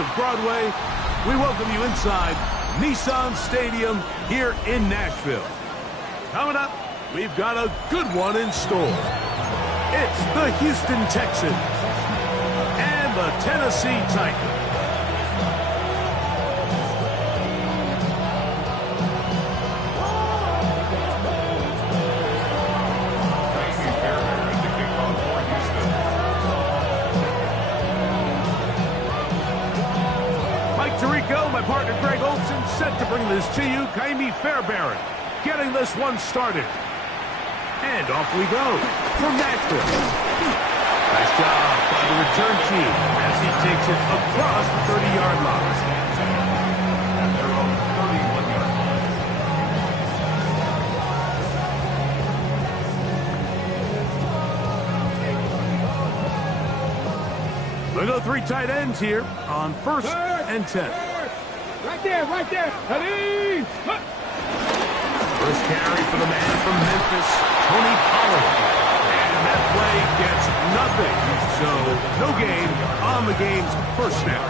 of Broadway, we welcome you inside Nissan Stadium here in Nashville. Coming up, we've got a good one in store. It's the Houston Texans and the Tennessee Titans. My partner Greg Olson set to bring this to you. Kaimi Fairbairn getting this one started. And off we go from Nashville. Nice job by the return team as he takes it across the 30-yard line. At their own 31-yard line. We go 3 tight ends here on 1st and 10. Right there, right there. Ready? First carry for the man from Memphis, Tony Pollard. And that play gets nothing. So no gain on the game's first snap.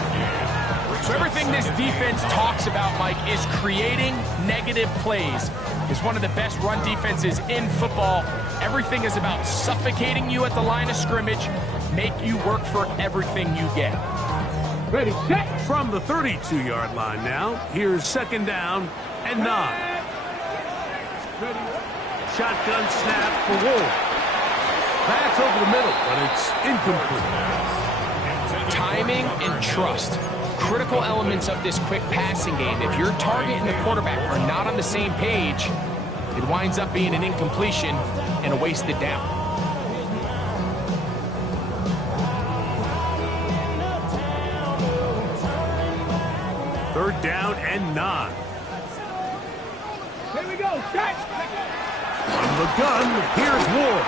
So everything this defense talks about, Mike, is creating negative plays. It's one of the best run defenses in football. Everything is about suffocating you at the line of scrimmage, make you work for everything you get. Ready, set. From the 32-yard line now, here's 2nd down and 9. Ready. Shotgun snap for Wolf. Pass over the middle, but it's incomplete. Timing and trust. Critical elements of this quick passing game. If your target and the quarterback are not on the same page, it winds up being an incompletion and a wasted down. 3rd down and 9. Here we go. Set. From the gun, here's Ward.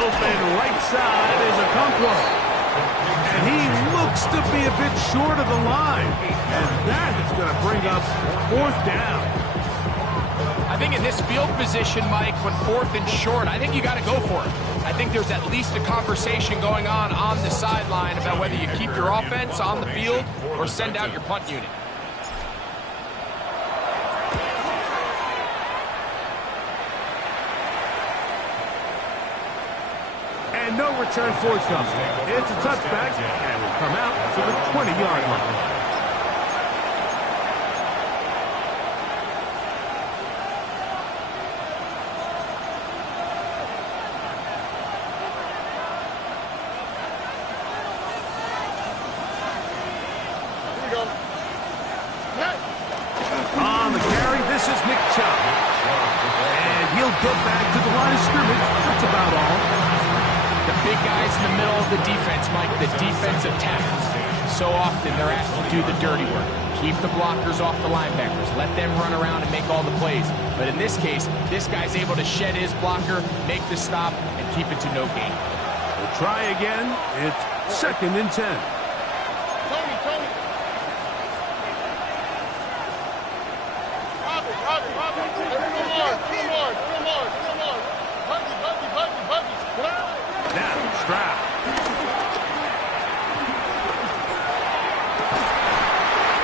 Open right side is Okonkwo. And he looks to be a bit short of the line. And that is going to bring up 4th down. I think in this field position, Mike, when 4th and short, I think you got to go for it. I think there's at least a conversation going on the sideline about whether you keep your offense on the field or send out your punt unit. And no return forthcoming. It's a touchback, and will come out to the 20-yard line. On the carry, this is Nick Chubb. And he'll get back to the line of scrimmage. That's about all. The big guys in the middle of the defense, Mike, the defensive tackles. So often they're asked to do the dirty work. Keep the blockers off the linebackers. Let them run around and make all the plays. But in this case, this guy's able to shed his blocker, make the stop, and keep it to no gain. We'll try again. It's 2nd and 10.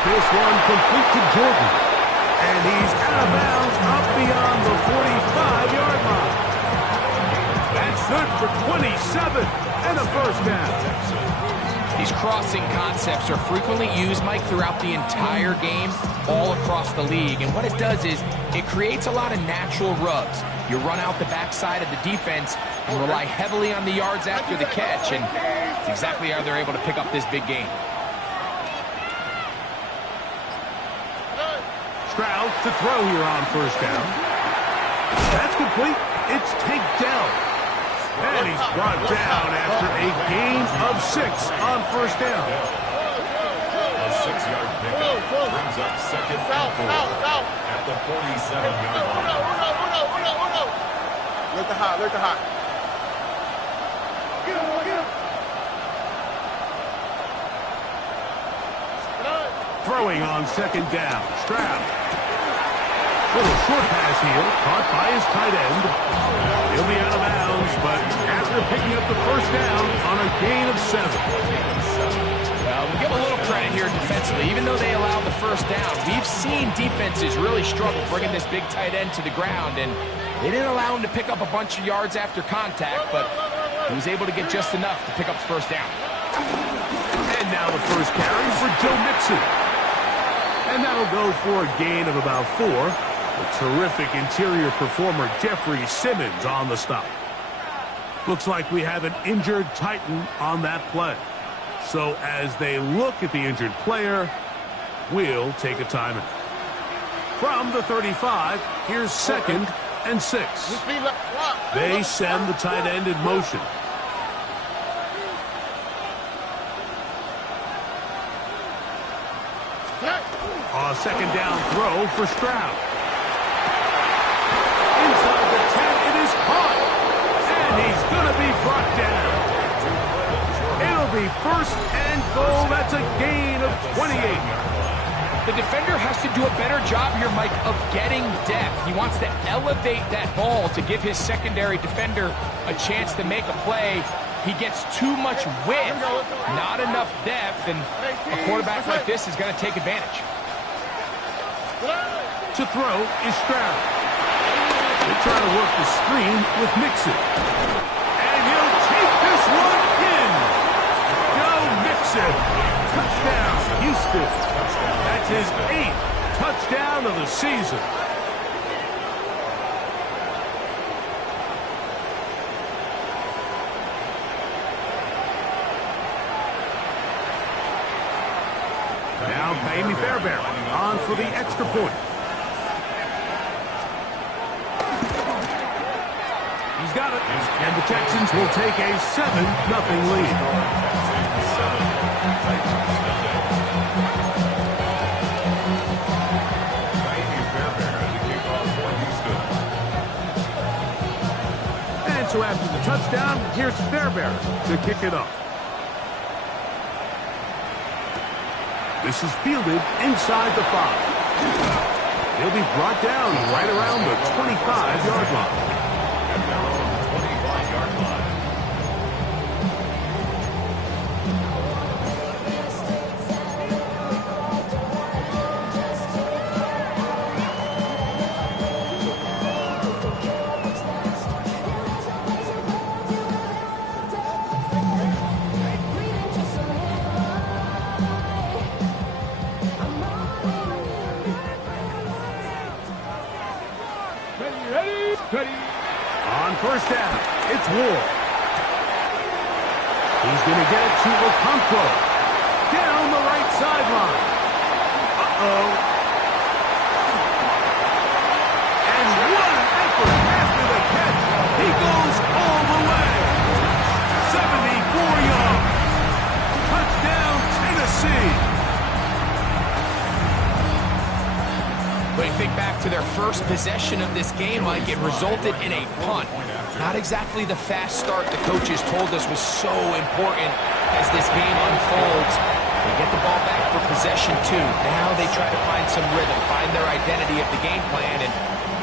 This one complete to Jordan. And he's out of bounds up beyond the 45-yard line. That's good for 27 and a 1st down. These crossing concepts are frequently used, Mike, throughout the entire game, all across the league. And what it does is it creates a lot of natural rubs. You run out the backside of the defense and rely heavily on the yards after the catch. And it's exactly how they're able to pick up this big game. Stroud to throw here on 1st down. That's complete. It's Tank Dell. And he's brought down after a gain of 6 on 1st down. A 6-yard pickup brings up 2nd and 4 at the 47-yard line. Let the hot, let the hot. Throwing on 2nd down. Stroud. Little short pass here, caught by his tight end. He'll be out of bounds, but after picking up the 1st down on a gain of 7. Well, we give a little credit here defensively. Even though they allowed the first down, we've seen defenses really struggle bringing this big tight end to the ground, and they didn't allow him to pick up a bunch of yards after contact, but he was able to get just enough to pick up the first down. And now the first carry for Joe Mixon. And that'll go for a gain of about 4. The terrific interior performer Jeffrey Simmons on the stop. Looks like we have an injured Titan on that play. So as they look at the injured player, we'll take a timeout. From the 35, here's 2nd and 6. They send the tight end in motion. A 2nd down throw for Stroud. Inside the 10, it is caught. And he's going to be brought down. It'll be 1st and goal. That's a gain of 28. The defender has to do a better job here, Mike, of getting depth. He wants to elevate that ball to give his secondary defender a chance to make a play. He gets too much width, not enough depth, and a quarterback like this is going to take advantage. To throw is Stroud. They try to work the screen with Mixon. And he'll take this one in. Joe Mixon. Touchdown, Houston. That's his 8th touchdown of the season. Now Kaimi Fairbairn on for the extra point. He's got it. And the Texans will take a 7-0 lead. And so after the touchdown, here's Fairbairn to kick it off. This is fielded inside the 5. He'll be brought down right around the 25-yard line. At their own 25-yard line. Ready. On 1st down, it's Ward. He's going to get it to Okonkwo. Down the right sideline. Uh-oh. And what an effort after the catch. He goes all the way. 74 yards. Touchdown, Tennessee. But you think back to their first possession of this game, Mike, it resulted in a punt. Not exactly the fast start the coaches told us was so important as this game unfolds. They get the ball back for possession 2. Now they try to find some rhythm, find their identity of the game plan, and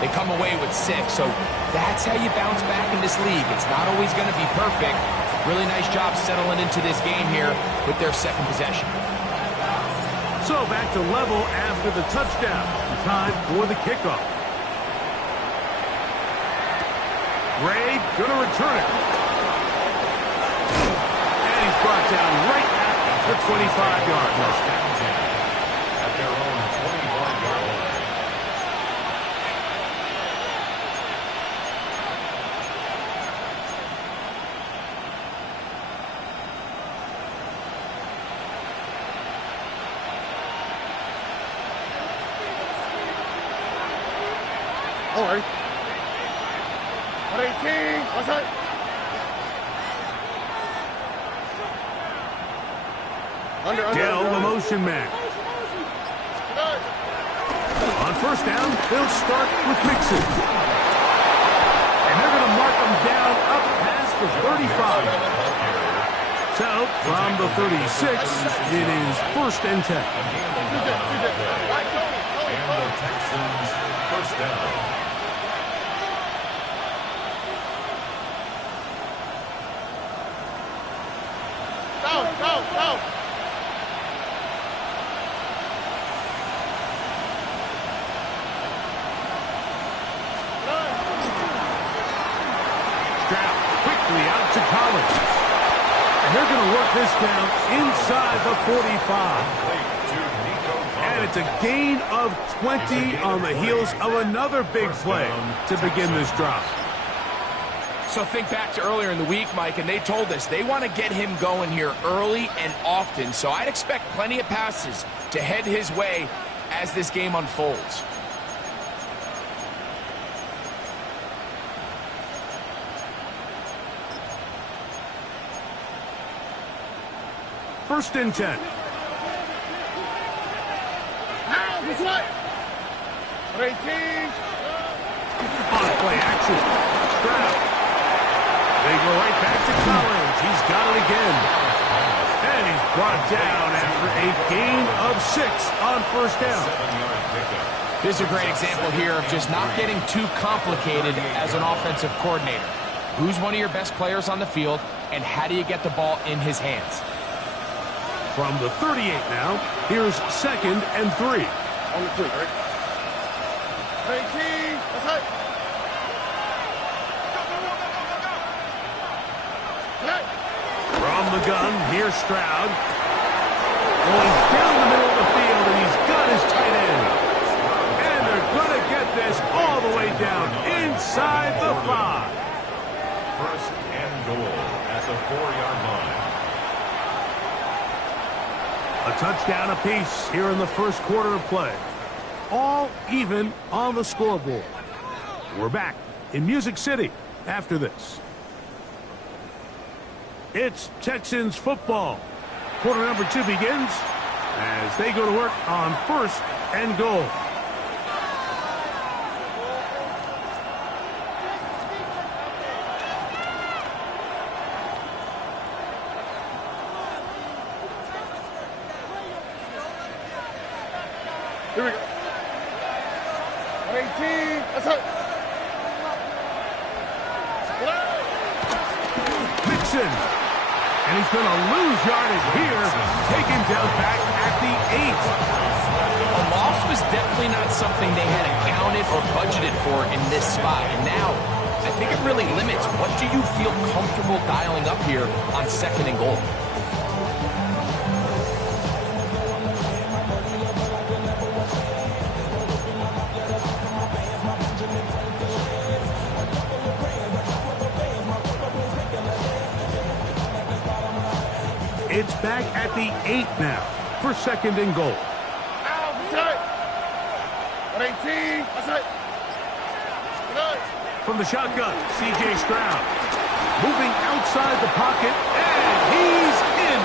they come away with 6. So that's how you bounce back in this league. It's not always going to be perfect. Really nice job settling into this game here with their 2nd possession. So back to level after the touchdown. Time for the kickoff. Gray gonna return it. And he's brought down right at the 25-yard line. At their own 25-yard line. Don't worry. 118. Outside. Under. Dell, the motion man. On 1st down, they'll start with Mixon. And they're going to mark him down up past the 35. So, from the 36, it is 1st and 10. And the Texans 1st down. Down. to work this down inside the 45. And it's a gain of 20 on the heels of another big play to begin this drive. So think back to earlier in the week, Mike, and they told us they want to get him going here early and often. So I'd expect plenty of passes to head his way as this game unfolds. First and 10. This way. 18. On play action. Stroud. They go right back to Collins. He's got it again. And he's brought down after a gain of 6 on first down. This is a great example here of just not getting too complicated as an offensive coordinator. Who's one of your best players on the field, and how do you get the ball in his hands? From the 38 now, here's 2nd and 3. On the 2, right? 18. That's right. From the gun, here's Stroud. Going down the middle of the field, and he's got his tight end. And they're going to get this all the way down inside the 5. First and goal at the 4-yard line. A touchdown apiece here in the first quarter of play. All even on the scoreboard. We're back in Music City after this. It's Texans football. Quarter number 2 begins as they go to work on first and goal. Here we go. 18. That's right. Mixon. And he's going to lose yardage here. Taken down back at the 8. A loss was definitely not something they had accounted or budgeted for in this spot. And now, I think it really limits what do you feel comfortable dialing up here on 2nd and goal. It's back at the 8 now for 2nd and goal. That's right. 18. That's right. From the shotgun, C.J. Stroud. Moving outside the pocket, and he's in.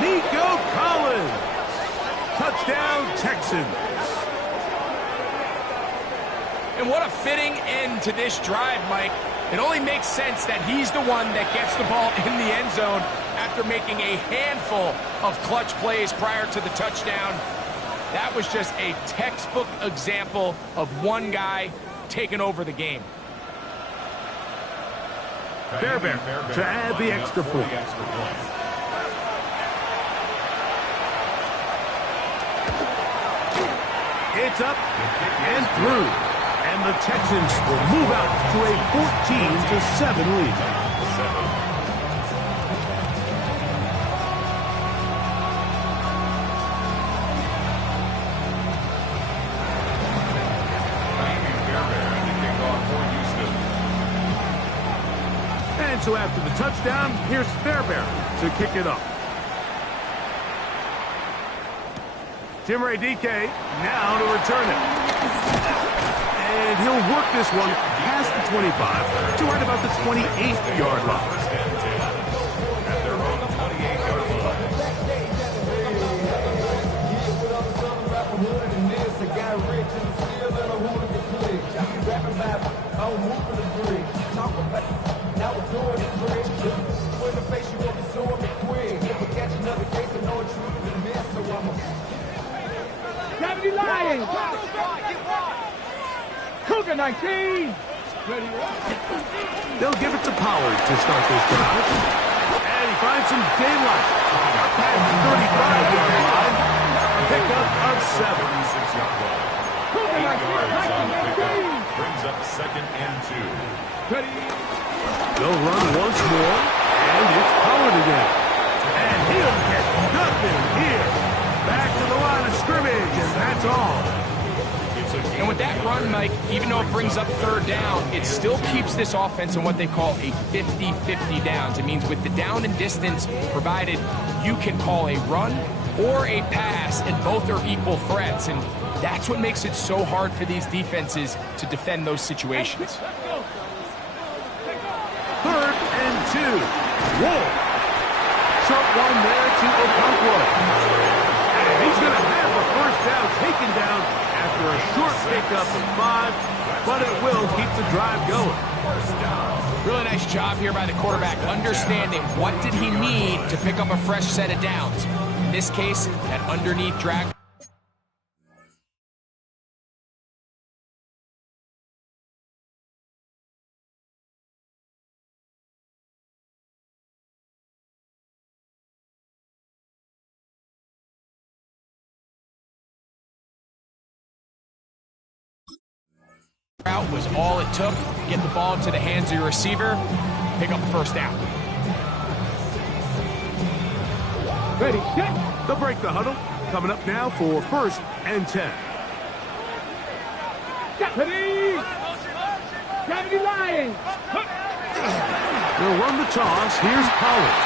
Nico Collins. Touchdown, Texans. And what a fitting end to this drive, Mike. It only makes sense that he's the one that gets the ball in the end zone after making a handful of clutch plays prior to the touchdown. That was just a textbook example of one guy taking over the game. Fairbairn to add the extra point. It's up and through. And the Texans will move out to a 14-7 lead. And so after the touchdown, here's Fairbairn to kick it up. Jim Ray DK now to return it. And he'll work this one past the 25 to right about the 28-yard line. First and 10 at their own 28-yard line. Gravity Lions. Cougar 19. Ready. They'll give it to Pollard to start this drive. And he finds some daylight. Past the 35-yard line. Pickup of 7. 36-yard line. 8 yards on the pickup. Brings up 2nd and 2. Ready. They'll run once more. And it's Pollard again. He'll get nothing here. Back to the line of scrimmage, and that's all. And with that run, Mike, even though it brings up third down, it still keeps this offense in what they call a 50-50 downs. It means with the down and distance provided, you can call a run or a pass, and both are equal threats. And that's what makes it so hard for these defenses to defend those situations. 3rd and 2. Whoa. Short one there to Okonkwo. And he's going to have the first down taken down after a short pickup of 5, but it will keep the drive going. Really nice job here by the quarterback, understanding what did he need to pick up a fresh set of downs. In this case, that underneath drag. Route was all it took. Get the ball into the hands of your receiver, pick up the first down. Ready, set. They'll break the huddle. Coming up now for 1st and 10. Ready. Gravity Lions. They'll run the toss. Here's Pollard.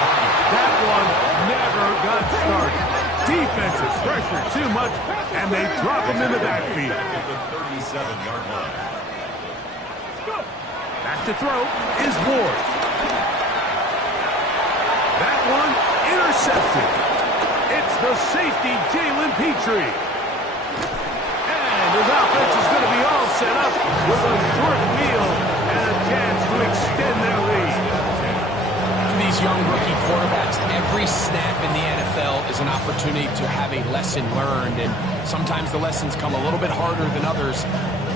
That one never got started. Defenses pressure too much, and they drop him in the backfield. At the 37-yard line. Back to throw is Ward. That one intercepted. It's the safety, Jalen Petrie. And his offense is going to be all set up with a short field and a chance to extend their lead. For these young rookie quarterbacks, every snap in the NFL is an opportunity to have a lesson learned, and sometimes the lessons come a little bit harder than others.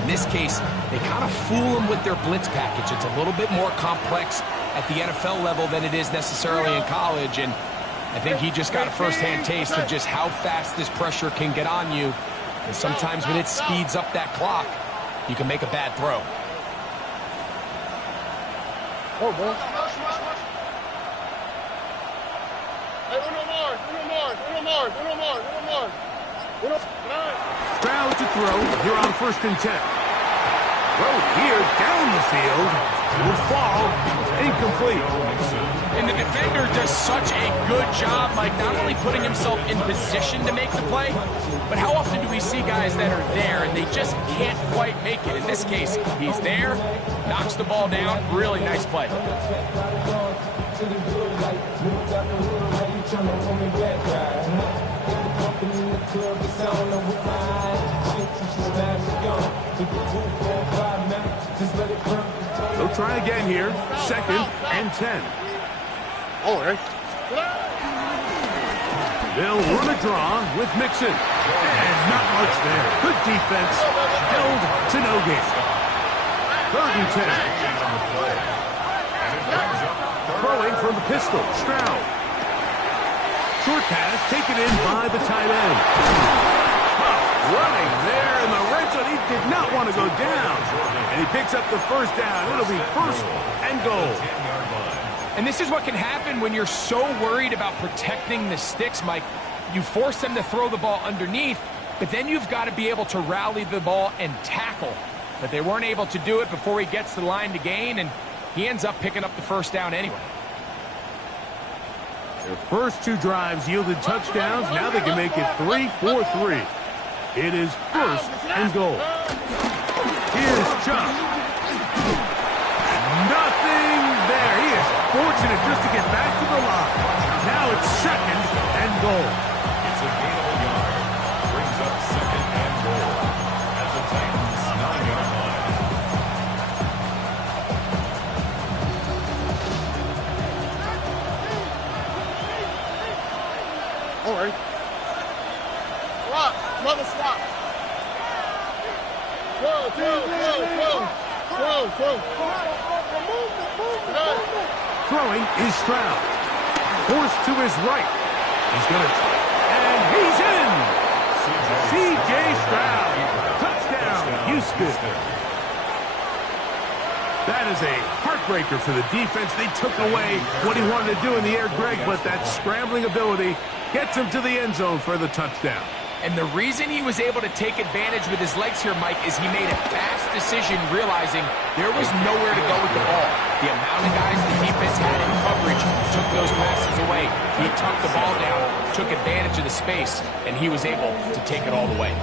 In this case, they kind of fool them with their blitz package. It's a little bit more complex at the NFL level than it is necessarily in college, and I think he just got a first-hand taste of just how fast this pressure can get on you. And sometimes when it speeds up that clock, you can make a bad throw. Oh, boy. Stroud to throw here on 1st and 10. Throw here down the field. Will fall. Incomplete. And the defender does such a good job, like not only putting himself in position to make the play, but how often do we see guys that are there and they just can't quite make it? In this case, he's there, knocks the ball down. Really nice play. They'll try again here. 2nd and 10. All right. They'll run a draw with Mixon. And not much there. Good defense. Held to no gain. 3rd and 10. Throwing from the pistol. Stroud. Short pass taken in by the tight end. Running there in the red zone. He did not want to go down. And he picks up the first down. It'll be 1st and goal. And this is what can happen when you're so worried about protecting the sticks, Mike. You force them to throw the ball underneath, but then you've got to be able to rally the ball and tackle. But they weren't able to do it before he gets to the line to gain, and he ends up picking up the first down anyway. Their first 2 drives yielded touchdowns. Now they can make it 3-4-3. It is 1st and goal. Here's Chuck. Nothing there. He is fortunate just to get back to the line. Now it's 2nd and goal. It's a gain of a yard. Brings up 2nd and goal at the Titans' 9-yard line. All right. Swap. Another swap. Throwing is Stroud. Forced to his right. He's going to... And he's in! C.J. Stroud. Touchdown, Houston. That is a heart Heartbreaker for the defense. They took away what he wanted to do in the air, Greg, but that scrambling ability gets him to the end zone for the touchdown. And the reason he was able to take advantage with his legs here, Mike, is he made a fast decision realizing there was nowhere to go with the ball. The amount of guys the defense had in coverage took those passes away. He tucked the ball down, took advantage of the space, and he was able to take it all the way.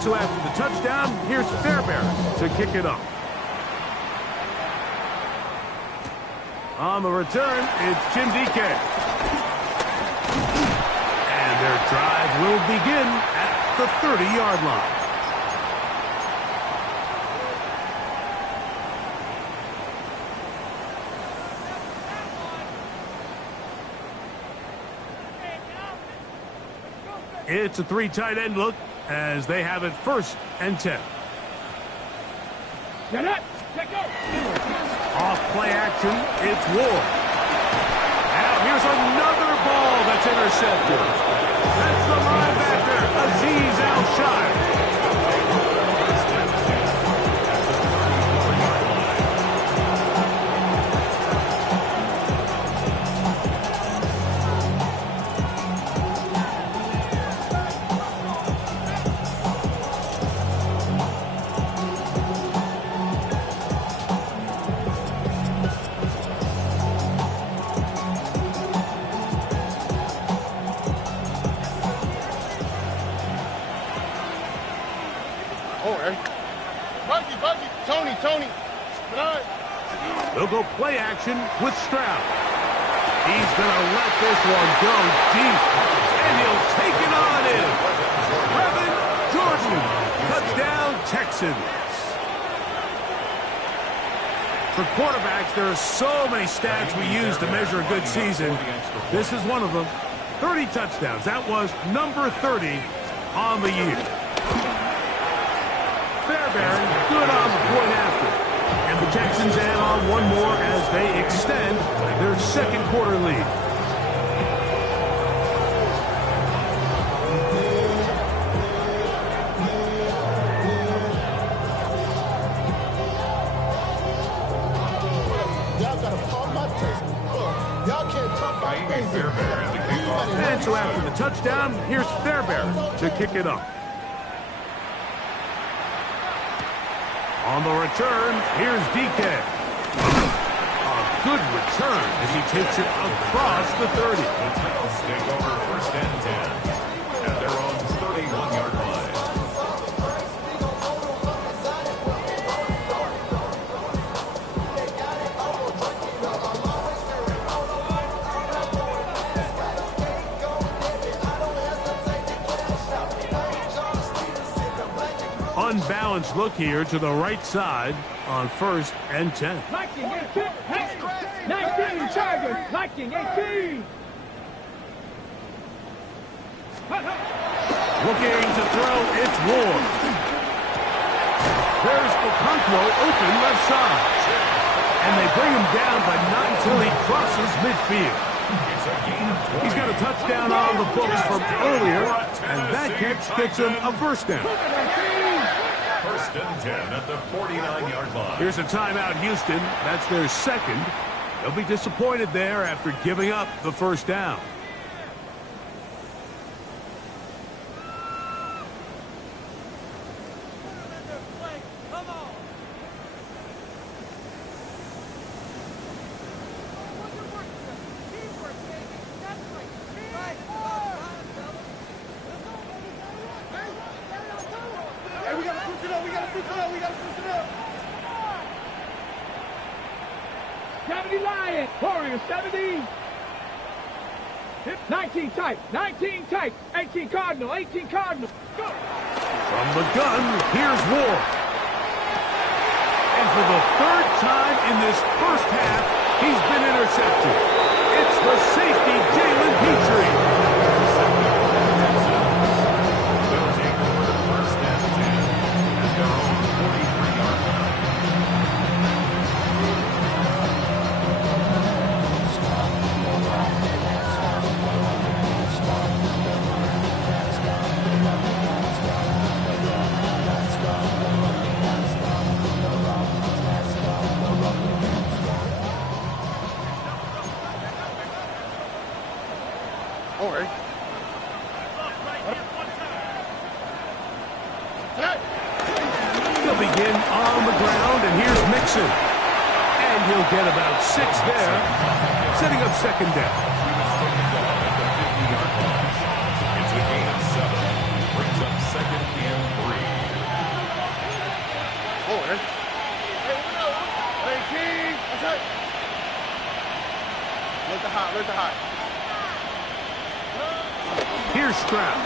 So after the touchdown, here's Fairbairn to kick it off. On the return, it's Jim DK. And their drive will begin at the 30-yard line. It's a three tight end look as they have it 1st and 10. Get up. Get go. Off play action, it's Ward. Now here's another ball that's intercepted. That's the linebacker, Azeez Al-Shire. Tony. Tonight. They'll go play action with Stroud. He's going to let this one go deep. And he'll take it on in. Brevin Jordan. Touchdown, Texans. For quarterbacks, there are so many stats we use to measure a good season. This is one of them. 30 touchdowns. That was number 30 on the year. Fairbairn, good on the point after. And the Texans add on one more as they extend their second quarter lead. Y'all gotta pump my taste. Y'all can't talk my crazy. And so after the touchdown, here's Fairbairn to kick it off. On the return, here's DK. A good return as he takes it across the 30. The Titans take over 1st and 10 at their own 31-yard line. Unbalanced look here to the right side on 1st and 10. Liking 18. 19 Chargers. Liking 18. Looking to throw, it's Ward. There's Okonkwo open left side. And they bring him down, but not until he crosses midfield. He's got a touchdown on the books from earlier, and that catch gets him a first down. 1st and 10 at the 49-yard line. Here's a timeout, Houston. That's their second. They'll be disappointed there after giving up the first down. Warriors 70. 19 tight. 19 tight. 18 Cardinal. 18 Cardinal. Go. From the gun, here's Ward. And for the 3rd time in this first half, he's been intercepted. It's the safety, Jalen Petrie. They'll take over 1st and Or. He'll begin on the ground, and here's Mixon. And he'll get about 6 there, setting up second down. It's a gain of 7. Brings up second and 3. Or. 18. That's it. Look the hot. Look the hot. Here's Stroud.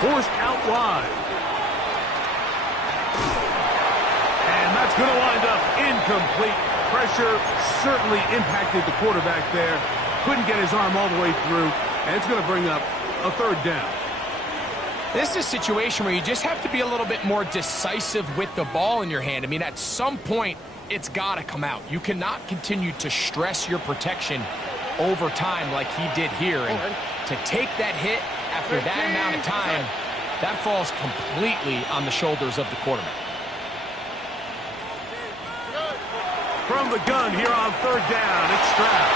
Forced out wide. And that's going to wind up incomplete. Pressure certainly impacted the quarterback there. Couldn't get his arm all the way through. And it's going to bring up a third down. This is a situation where you just have to be a little bit more decisive with the ball in your hand. I mean, at some point, it's got to come out. You cannot continue to stress your protection over time like he did here. And to take that hit after that amount of time, that falls completely on the shoulders of the quarterback. From the gun here on third down, it's Stroud.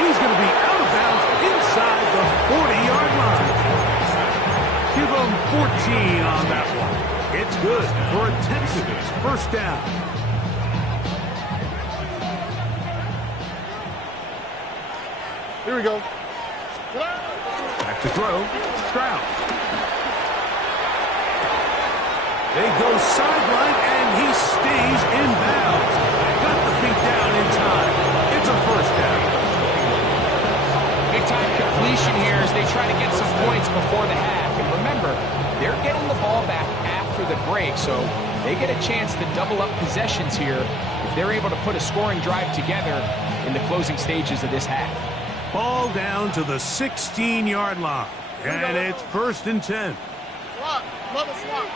He's going to be out of bounds inside the 40-yard line. Give him 14 on that one. It's good for a Texans first down. Here we go. Back to throw. Stroud. They go sideline, and he stays in bounds. Got the feet down in time. It's a first down. Big-time completion here as they try to get some points before the half. And remember, they're getting the ball back after the break, so they get a chance to double up possessions here if they're able to put a scoring drive together in the closing stages of this half. Ball down to the 16-yard line, and it's 1st and 10. Swap. Mother swap.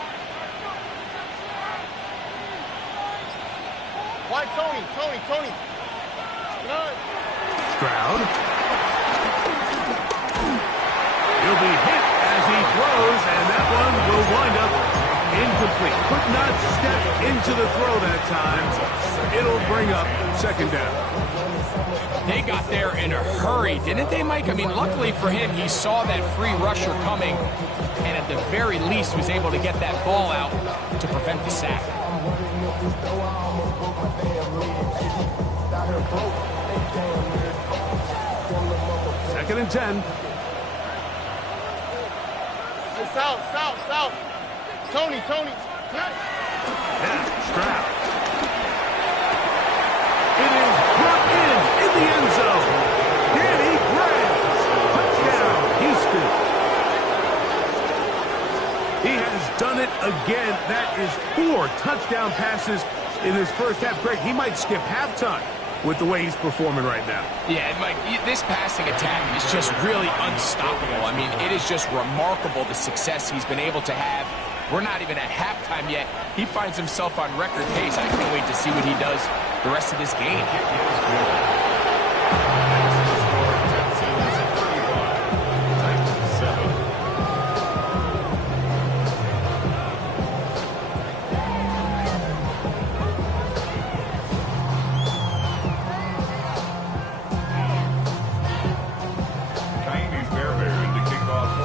Why Tony? Stroud. He'll be hit as he throws, and that one will wind up incomplete. Could not step into the throw that time. It'll bring up second down. They got there in a hurry, didn't they, Mike? I mean, luckily for him, he saw that free rusher coming, and at the very least was able to get that ball out to prevent the sack. Second and 10. Hey, South. Tony. Yeah, Stroud. It is brought in the end zone. Danny Gray. Touchdown, Houston. He has done it again. That is 4 touchdown passes in his first half. Greg, he might skip halftime with the way he's performing right now. Yeah, Mike, this passing attack is just really unstoppable. I mean, it is just remarkable the success he's been able to have. We're not even at halftime yet. He finds himself on record pace. I can't wait to see what he does the rest of this game.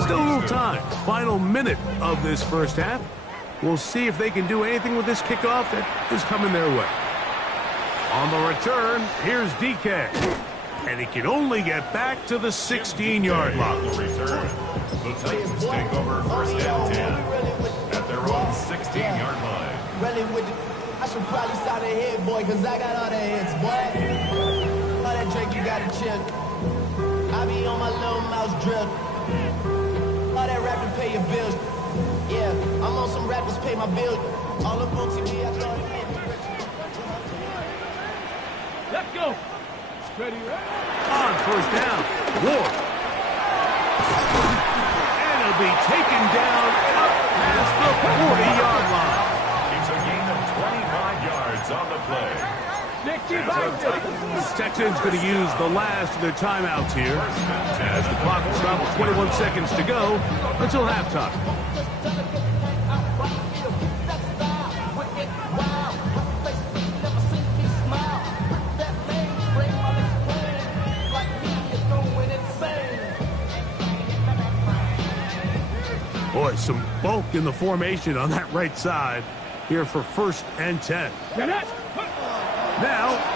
Still a little time. Final minute of this first half. We'll see if they can do anything with this kickoff that is coming their way. On the return, here's DK. And he can only get back to the 16-yard line. The return. The Titans take over 1st and 10 at their own 16-yard line. I should probably start a head, boy, because I got all the hits, boy. All that Drake, you got to chill. I be on my little mouse drip. All that rap to pay your bills. Yeah, I'm on some rappers pay my bills. All the booty me, I thought. Let's go. Ready, On first down, Ward. And he'll be taken down up past the 40-yard line. It's a gain of 25 yards on the play. The Texans going to use the last of their timeouts here as the clock is about 21 seconds to go until halftime. Boy, some bulk in the formation on that right side here for 1st and 10. Now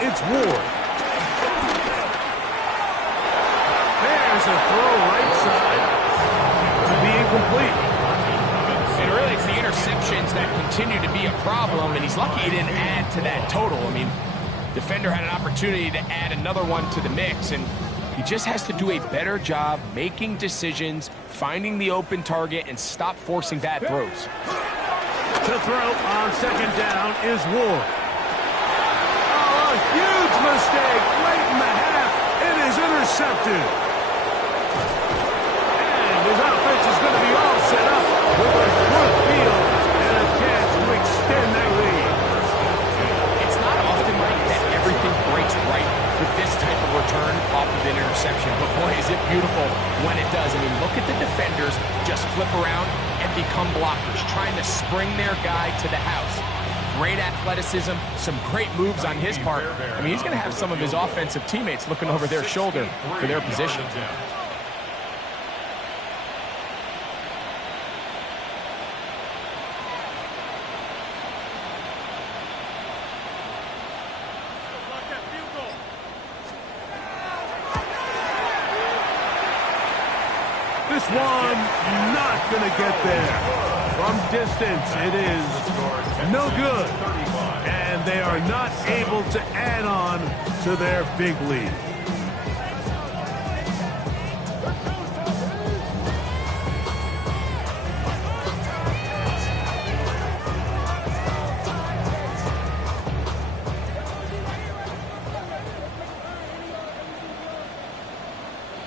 it's Ward. There's a throw right side to be incomplete. And really, it's the interceptions that continue to be a problem, and he's lucky he didn't add to that total. I mean, defender had an opportunity to add another one to the mix, and he just has to do a better job making decisions, finding the open target, and stop forcing bad throws. To throw on 2nd down is Ward. Oh, a huge mistake late in the half. It is intercepted. And his offense is going to be all set up with a good field and a chance to extend that lead. It's not often, Mike, that everything breaks right for this type of return off of an interception. But boy, is it beautiful when it does. I mean, look at the defenders just flip around and become blockers, trying to spring their guy to the house. Great athleticism, some great moves on his part. I mean, he's going to have some of his offensive teammates looking over their shoulder for their position. This one not going to get there. From distance, it is no good. And they are not able to add on to their big lead.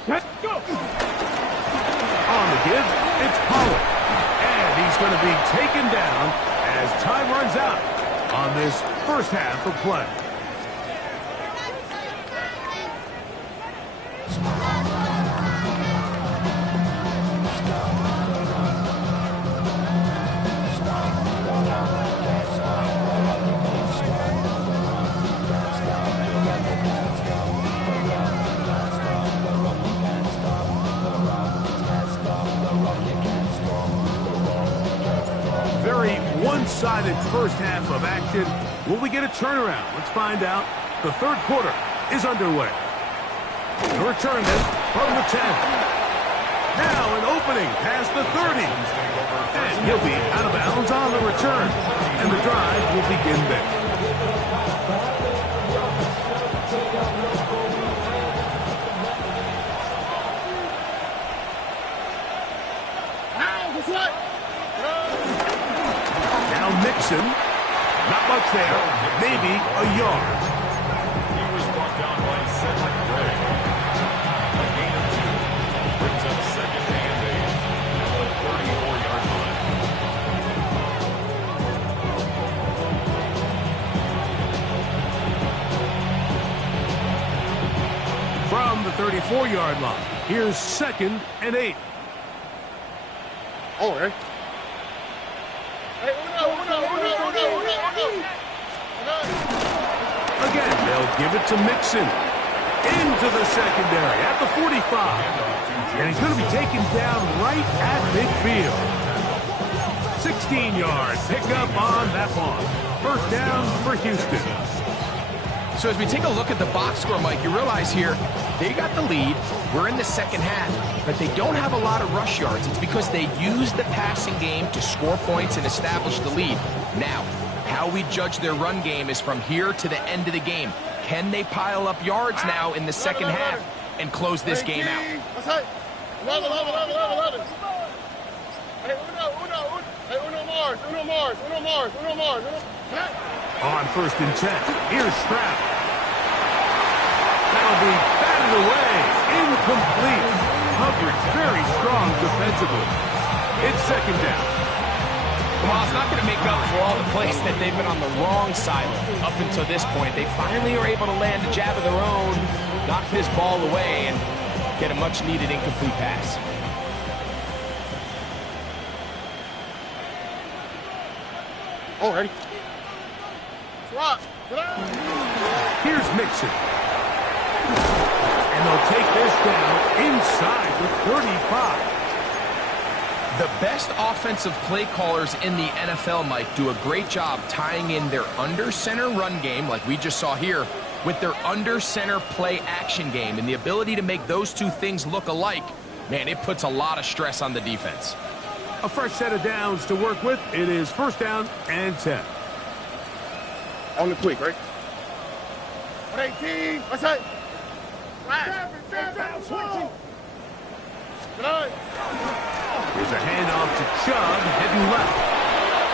Let's go. On the give, it's Pollard. And he's going to be taken down as time runs out on this first half of play. Very one-sided first half of action. Will we get a turnaround? Let's find out. The third quarter is underway. The return then from the 10. Now an opening past the 30. And he'll be out of bounds on the return. And the drive will begin there. Mixon, not much there, maybe a yard. He was brought down by Cedric Gray. A gain of 2 brings up 2nd and 8 at the 34-yard line. From the 34-yard line, here's 2nd and 8. Oh, right. Again, they'll give it to Mixon. Into the secondary at the 45. And he's going to be taken down right at midfield. 16-yard pickup on that one. First down for Houston. So as we take a look at the box score, Mike, you realize here, they got the lead. We're in the second half, but they don't have a lot of rush yards. It's because they use the passing game to score points and establish the lead. Now, how we judge their run game is from here to the end of the game. Can they pile up yards now in the second half and close this game out? On 1st and 10, here's Stroud. That'll be batted away. Incomplete. Coverage very strong defensively. It's 2nd down. Well, it's not going to make up for all the plays that they've been on the wrong side up until this point. They finally are able to land a jab of their own, knock this ball away, and get a much-needed incomplete pass. Already. Here's Mixon. And they'll take this down inside the 35. The best offensive play callers in the NFL, Mike, do a great job tying in their under-center run game, like we just saw here, with their under-center play action game. And the ability to make those two things look alike, man, it puts a lot of stress on the defense. A fresh set of downs to work with. It is first down and 10. On the quick, right? 18. What's that? Here's a handoff to Chubb, heading left.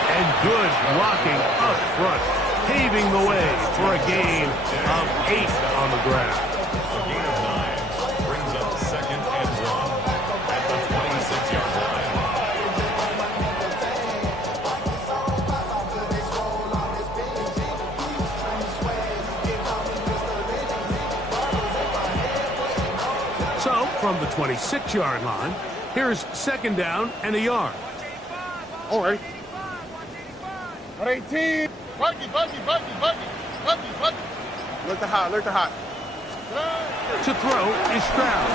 And good blocking up front, paving the way for a gain of 8 on the ground. A gain of 9 brings up second and 1 at the 26-yard line. So, from the 26-yard line, here's second down and a yard. All right. 18. Buggy. Look the hot. To throw is Stroud.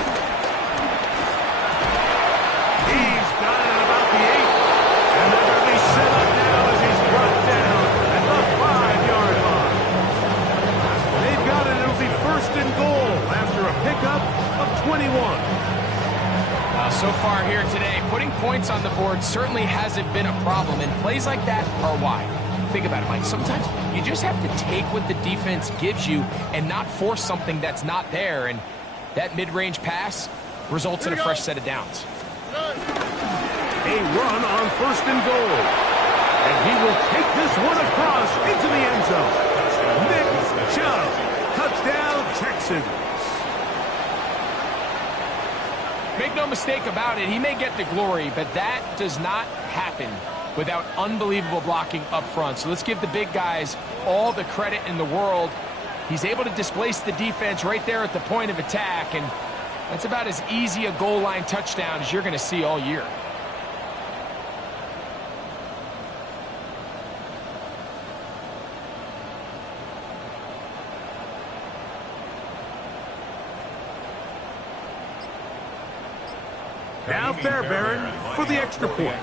He's got it about the 8. And they're going to be set up now as he's brought down at the 5-yard line. They've got it. It'll be first and goal after a pickup of 21. So far here today, putting points on the board certainly hasn't been a problem, and plays like that are why. Think about it, Mike. Sometimes you just have to take what the defense gives you and not force something that's not there, and that mid-range pass results in a fresh set of downs. A run on first and goal. And he will take this one across into the end zone. Nick Chubb, touchdown Texans. Make no mistake about it, he may get the glory, but that does not happen without unbelievable blocking up front. So let's give the big guys all the credit in the world. He's able to displace the defense right there at the point of attack, and that's about as easy a goal line touchdown as you're going to see all year. Now Fairbairn for the extra point.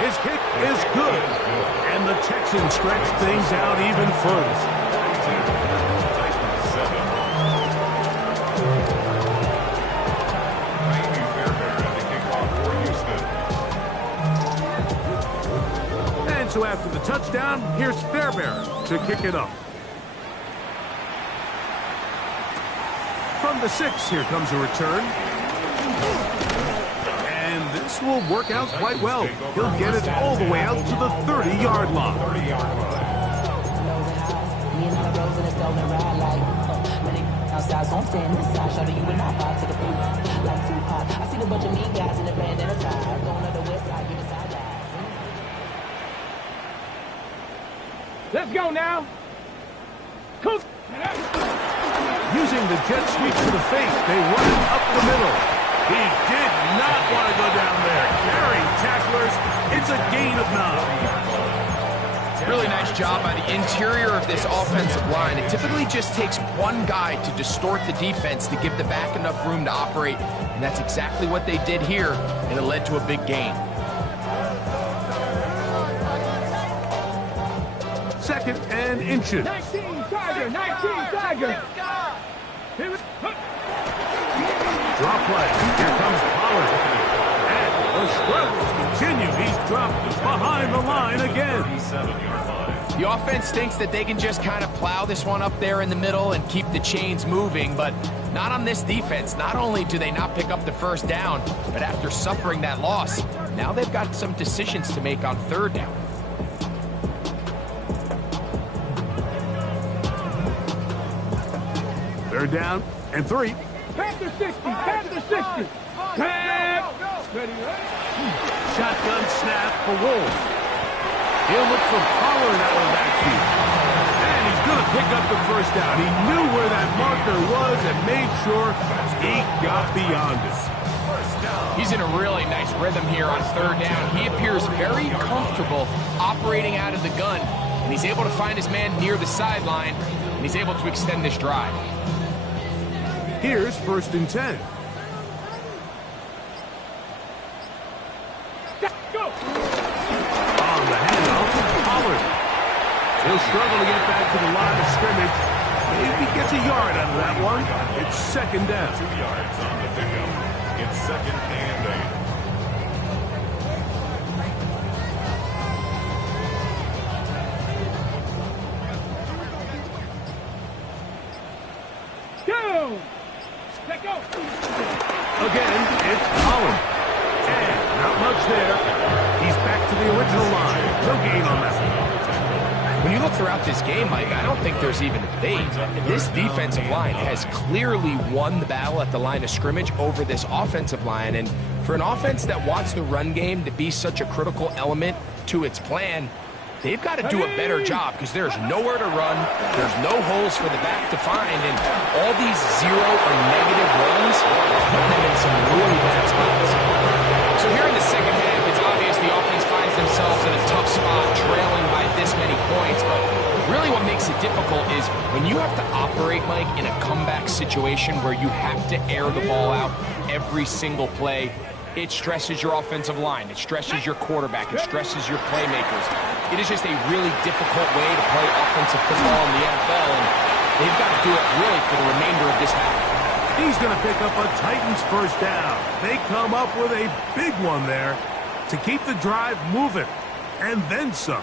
His kick is good. And the Texans stretch things out even further. And so after the touchdown, here's Fairbairn to kick it up. From the 6, here comes a return. And this will work out quite well. He'll get it all the way out to the 30-yard line. Let's go now. Cook. Using the jet sweep to the fake, they run it up the middle. He did not want to go down there. Carrying tacklers, it's a gain of 9. Really nice job by the interior of this offensive line. It typically just takes one guy to distort the defense to give the back enough room to operate, and that's exactly what they did here, and it led to a big gain. Second and inches. 19 Tiger. Drop play. Here comes Pollard. And the struggles continue. He's dropped behind the line again. The offense thinks that they can just kind of plow this one up there in the middle and keep the chains moving, but not on this defense. Not only do they not pick up the first down, but after suffering that loss, now they've got some decisions to make on third down. Third down and 3. Panther 60. Ready. Shotgun snap for Wolves. He'll look for Pollard out of the backfield. And he's going to pick up the first down. He knew where that marker was and made sure he got beyond it. He's in a really nice rhythm here on third down. He appears very comfortable operating out of the gun, and he's able to find his man near the sideline, and he's able to extend this drive. Here's first and 10. back to the line of scrimmage. Maybe gets a yard out of that one. It's second down. 2 yards on the pickup. It's second and 8. Down. Let go. Again, it's Collins. And not much there. He's back to the original line. No gain on that one. When you look throughout this game, Mike, I don't think there's even a debate. This defensive line has clearly won the battle at the line of scrimmage over this offensive line. And for an offense that wants the run game to be such a critical element to its plan, they've got to do a better job because there's nowhere to run. There's no holes for the back to find. And all these zero or negative runs put them in some really bad spots. So here in the second half, it's obvious the offense finds themselves in a tough spot, trailing by this many points. But really what makes it difficult is when you have to operate, Mike, in a comeback situation where you have to air the ball out every single play, it stresses your offensive line. It stresses your quarterback. It stresses your playmakers. It is just a really difficult way to play offensive football in the NFL, and they've got to do it really for the remainder of this half. He's going to pick up a Titans first down. They come up with a big one there to keep the drive moving, and then some.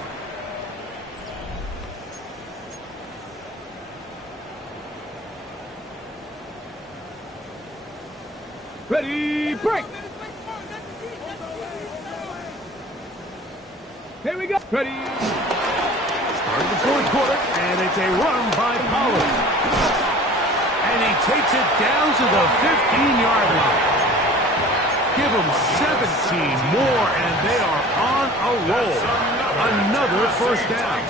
Ready, break. Here we go. Ready. Starting the fourth quarter, and it's a run by Pollard. And he takes it down to the 15-yard line. Give them 17 more, and they are on a roll. Another first down.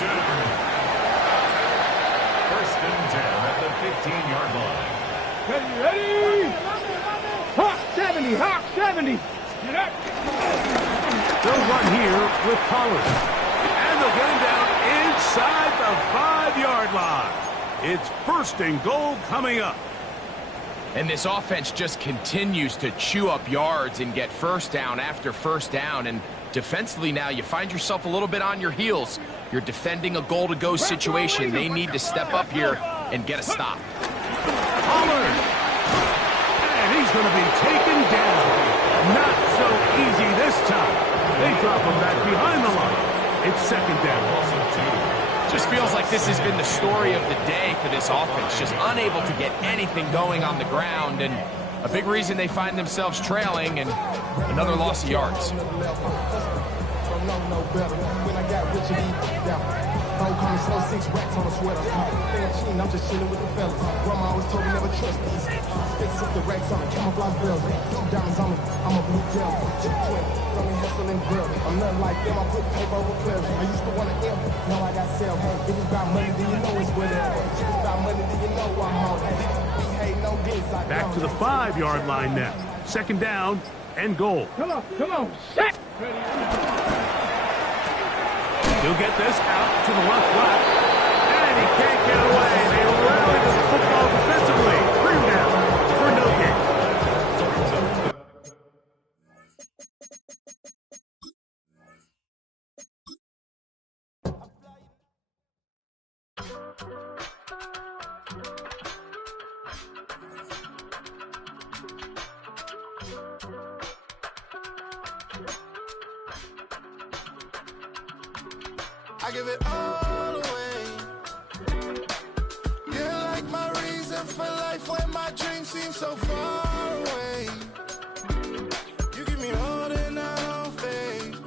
First and 10 at the 15-yard line. Ready. Hawk 70, Hawk 70. Get up. They'll run here with Pollard. And they'll get him down inside the 5-yard line. It's first and goal coming up. And this offense just continues to chew up yards and get first down after first down. And defensively now, you find yourself a little bit on your heels. You're defending a goal-to-go situation. They need to step up here and get a stop. Pollard. And he's going to be taken down. Not so easy this time. They drop him back behind the line. It's second down. Also 2. Just feels like this has been the story of the day for this offense. Just unable to get anything going on the ground, and a big reason they find themselves trailing, and another loss of yards. Don't call me slow, 6 racks on a sweater. I'm just chilling with the fellas. Grandma always told me never trust these. Spits up the racks on me, camouflage bells. Diamonds on me, I'm a blue gel. Chip twin, throw me hustle and grill. I'm nothing like them, I put paper over pleasure. I used to want to M, now I got sell. Hey, if it's about money, then you know it's whatever. If it's about money, then you know I'm on. Behave, no diss. Back to the 5-yard line now. Second down and goal. Come on, set. He'll get this out to the left flat. And he can't get away. They rally to the football defensively. Bring him down for no gain. I give it all away. You're like my reason for life when my dreams seem so far away. You give me all that I don't fade.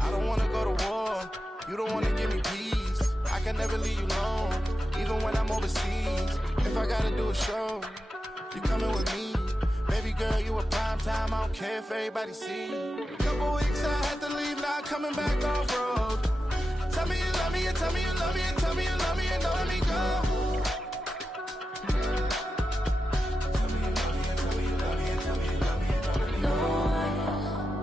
I don't wanna go to war. You don't wanna give me peace. I can never leave you alone, even when I'm overseas. If I gotta do a show, you coming with me. Baby girl, you a prime time. I don't care if everybody see. Couple weeks I had to leave, now coming back off road. Tell me you love me, and tell me you love me, and tell me you love me, and don't let me go.